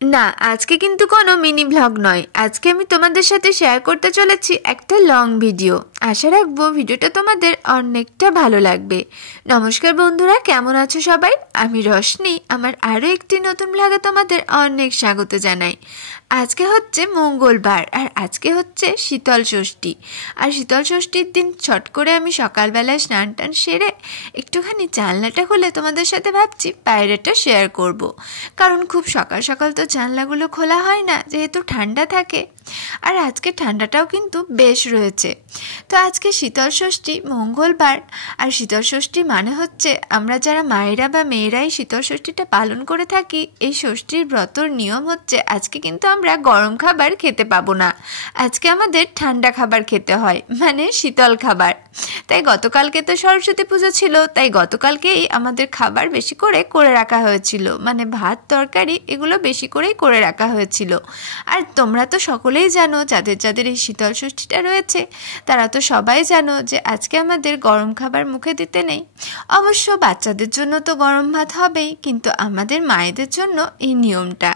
না, আজকে কিন্তু কোনো মিনি ভ্লগ নয়। আজকে আমি তোমাদের সাথে শেয়ার করতে চলেছি একটা লং ভিডিও। আশা রাখবো ভিডিওটা তোমাদের অনেকটা ভালো লাগবে। নমস্কার বন্ধুরা, কেমন আছো সবাই? আমি রশনি, আমার আরও একটি নতুন ভ্লগে তোমাদের অনেক স্বাগত জানাই। আজকে হচ্ছে মঙ্গলবার আর আজকে হচ্ছে শীতল ষষ্ঠী। আর শীতল ষষ্ঠীর দিন ছট করে আমি সকালবেলায় স্নান টান সেরে একটুখানি জানলাটা খুলে তোমাদের সাথে ভাবছি বাইরেটা শেয়ার করব। কারণ খুব সকাল সকাল তো জানলাগুলো খোলা হয় না, যেহেতু ঠান্ডা থাকে। আর আজকে ঠান্ডাটাও কিন্তু বেশ রয়েছে। তো আজকে শীতল ষষ্ঠী, মঙ্গলবার। আর শীতল ষষ্ঠী মানে হচ্ছে আমরা যারা মায়েরা বা মেয়েরাই শীতল ষষ্ঠীটা পালন করে থাকি, এই ষষ্ঠীর ব্রতর নিয়ম হচ্ছে আজকে কিন্তু আমরা গরম খাবার খেতে পাবো না। আজকে আমাদের ঠান্ডা খাবার খেতে হয়, মানে শীতল খাবার। তাই গতকালকে তো সরস্বতী পুজো ছিল, তাই গতকালকেই আমাদের খাবার বেশি করে করে রাখা হয়েছিল, মানে ভাত তরকারি এগুলো বেশি করেই করে রাখা হয়েছিল। আর তোমরা তো সকলেই জানো, যাদের যাদের এই শীতল ষষ্ঠীটা রয়েছে তারা তো সবাই জানো যে আজকে আমাদের গরম খাবার মুখে দিতে নেই। অবশ্য বাচ্চাদের জন্য তো গরম ভাত হবেই, কিন্তু আমাদের মায়েদের জন্য এই নিয়মটা।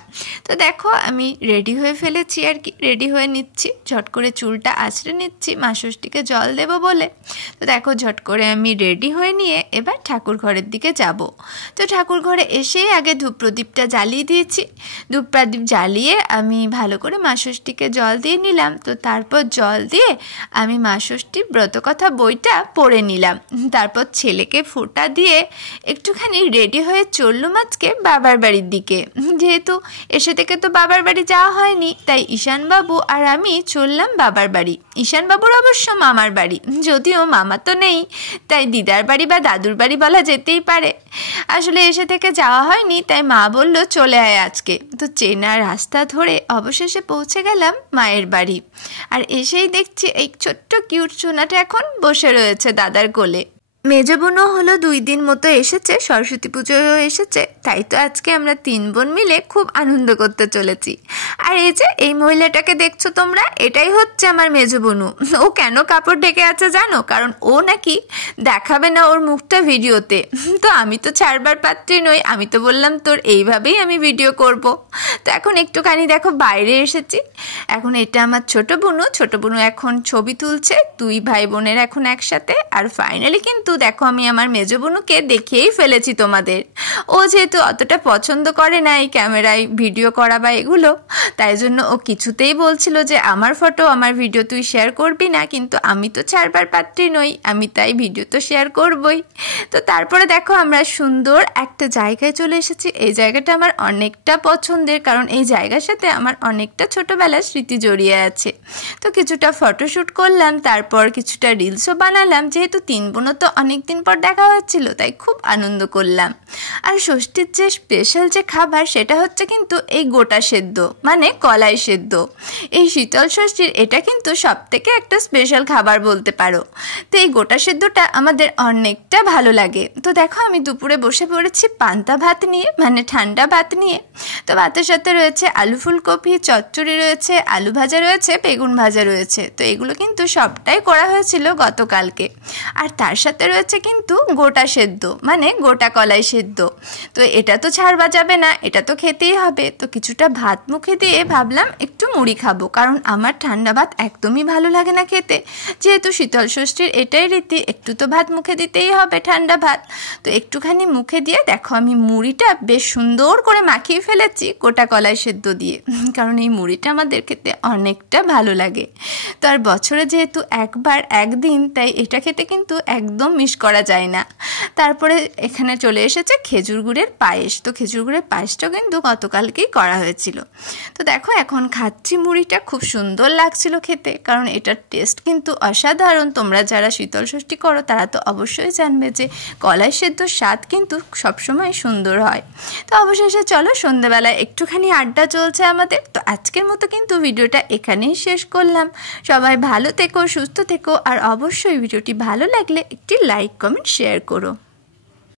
তো দেখো আমি রেডি হয়ে ফেলেছি, আর কি রেডি হয়ে নিচ্ছি, ঝট করে চুলটা আঁচড়ে নিচ্ছি মা ষষ্ঠীকে জল দেবো বলে। তো দেখো ঝট করে আমি রেডি হয়ে নিয়ে এবার ঠাকুর ঘরের দিকে যাব। তো ঠাকুর ঘরে এসেই আগে ধূপ প্রদীপটা জ্বালিয়ে দিয়েছি। ধূপ প্রদীপ জ্বালিয়ে আমি ভালো করে মা ষষ্ঠীকে জল দিয়ে নিলাম। তো তারপর জল দিয়ে আমি মা ষষ্ঠীর ব্রতকথা বইটা পড়ে নিলাম। তারপর ছেলেকে ফোঁটা দিয়ে একটুখানি রেডি হয়ে চললুম আজকে বাবার বাড়ির দিকে। যেহেতু এসে থেকে তো বাবার বাড়ি যাওয়া হয়নি, তাই ঈশানবাবু আর আমি চললাম বাবার বাড়ি। ঈশানবাবুর অবশ্য মামার বাড়ি, যদিও মামা তো নেই, তাই দিদার বাড়ি বা দাদুর বাড়ি বলা যেতেই পারে। আসলে এসে থেকে যাওয়া হয়নি, তাই মা বলল চলে আয় আজকে। তো চেনা রাস্তা ধরে অবশেষে পৌঁছে গেলাম মায়ের বাড়ি। আর এসেই দেখছি এই ছোট্ট কিউট সোনাটা এখন বসে রয়েছে দাদার কোলে। মেজো বোনও হলো 2 দিন মতো এসেছে, সরস্বতী পুজোয়ও এসেছে, তাই তো আজকে আমরা 3 বোন মিলে খুব আনন্দ করতে চলেছি। আর এই যে এই মহিলাটাকে দেখছো তোমরা, এটাই হচ্ছে আমার মেজো বোনু। ও কেন কাপড় ঢেকে আছে জানো? কারণ ও নাকি দেখাবে না ওর মুখটা ভিডিওতে। তো আমি তো ছাড়বার পাত্রী নই, আমি তো বললাম তোর এইভাবেই আমি ভিডিও করব। তো এখন একটুখানি দেখো বাইরে এসেছি। এখন এটা আমার ছোট বোনু এখন ছবি তুলছে, 2 ভাই বোনের এখন একসাথে। আর ফাইনালি কিন্তু দেখো আমি আমার মেজো বোনুকে দেখিয়েই ফেলেছি তোমাদের। ও যেহেতু অতটা পছন্দ করে না এই ক্যামেরায় ভিডিও করা বা এগুলো, তাই জন্য ও কিছুতেই বলছিল যে আমার ফটো আমার ভিডিও তুই শেয়ার করবি না, কিন্তু আমি তো ছাড়বার পাত্রী নই, আমি তাই ভিডিও তো শেয়ার করবই। তো তারপরে দেখো আমরা সুন্দর একটা জায়গায় চলে এসেছি। এই জায়গাটা আমার অনেকটা পছন্দের, কারণ এই জায়গার সাথে আমার অনেকটা ছোটোবেলার স্মৃতি জড়িয়ে আছে। তো কিছুটা ফটোশ্যুট করলাম, তারপর কিছুটা রিলসও বানালাম। যেহেতু 3 বোনও তো অনেকদিন পর দেখা হচ্ছিল, তাই খুব আনন্দ করলাম। আর ষষ্ঠীর যে স্পেশাল যে খাবার সেটা হচ্ছে কিন্তু এই গোটা সেদ্ধ, মানে কলাই সেদ্ধ। এই শীতল ষষ্ঠীর এটা কিন্তু সবথেকে একটা স্পেশাল খাবার বলতে পারো। তো এই গোটা সেদ্ধটা আমাদের অনেকটা ভালো লাগে। তো দেখো আমি দুপুরে বসে পড়েছি পান্তা ভাত নিয়ে, মানে ঠান্ডা ভাত নিয়ে। তো ভাতের সাথে রয়েছে আলু ফুলকপি চচ্চড়ি, রয়েছে আলু ভাজা, রয়েছে বেগুন ভাজা রয়েছে। তো এগুলো কিন্তু সবটাই করা হয়েছিল গতকালকে। আর তার সাথে রয়েছে কিন্তু গোটা সেদ্ধ, মানে গোটা কলাই সেদ্ধ। তো এটা তো ছাড়বা যাবে না, এটা তো খেতেই হবে। তো কিছুটা ভাত মুখে দিয়ে ভাবলাম একটু মুড়ি খাবো, কারণ আমার ঠান্ডা ভাত একদমই ভালো লাগে না খেতে। যেহেতু শীতল ষষ্ঠীর এটাই রীতি, একটু তো ভাত মুখে দিতেই হবে, ঠান্ডা ভাত। তো একটুখানি মুখে দিয়ে দেখো আমি মুড়িটা বেশ সুন্দর করে মাখিয়ে ফেলেছি গোটা কলাই সেদ্ধ দিয়ে, কারণ এই মুড়িটা আমাদের খেতে অনেকটা ভালো লাগে। তো আর বছরে যেহেতু একবার একদিন, তাই এটা খেতে কিন্তু একদম মিস করা যায় না। তারপরে এখানে চলে এসেছে খেজুর গুড়ের পায়েস। তো খেজুর গুড়ের পায়েসটাও কিন্তু গতকালকেই করা হয়েছিল। তো দেখো এখন খাচ্ছি মুড়িটা, খুব সুন্দর লাগছিল খেতে, কারণ এটার টেস্ট কিন্তু অসাধারণ। তোমরা যারা শীতল ষষ্ঠী করো তারা তো অবশ্যই জানবে যে কলাই সেদ্ধর স্বাদ কিন্তু সবসময় সুন্দর হয়। তো অবশেষে চলো সন্ধ্যেবেলায় একটুখানি আড্ডা চলছে আমাদের। তো আজকের মতো কিন্তু ভিডিওটা এখানেই শেষ করলাম। সবাই ভালো থেকো, সুস্থ থেকো, আর অবশ্যই ভিডিওটি ভালো লাগলে একটি লাইক কমেন্ট শেয়ার করো।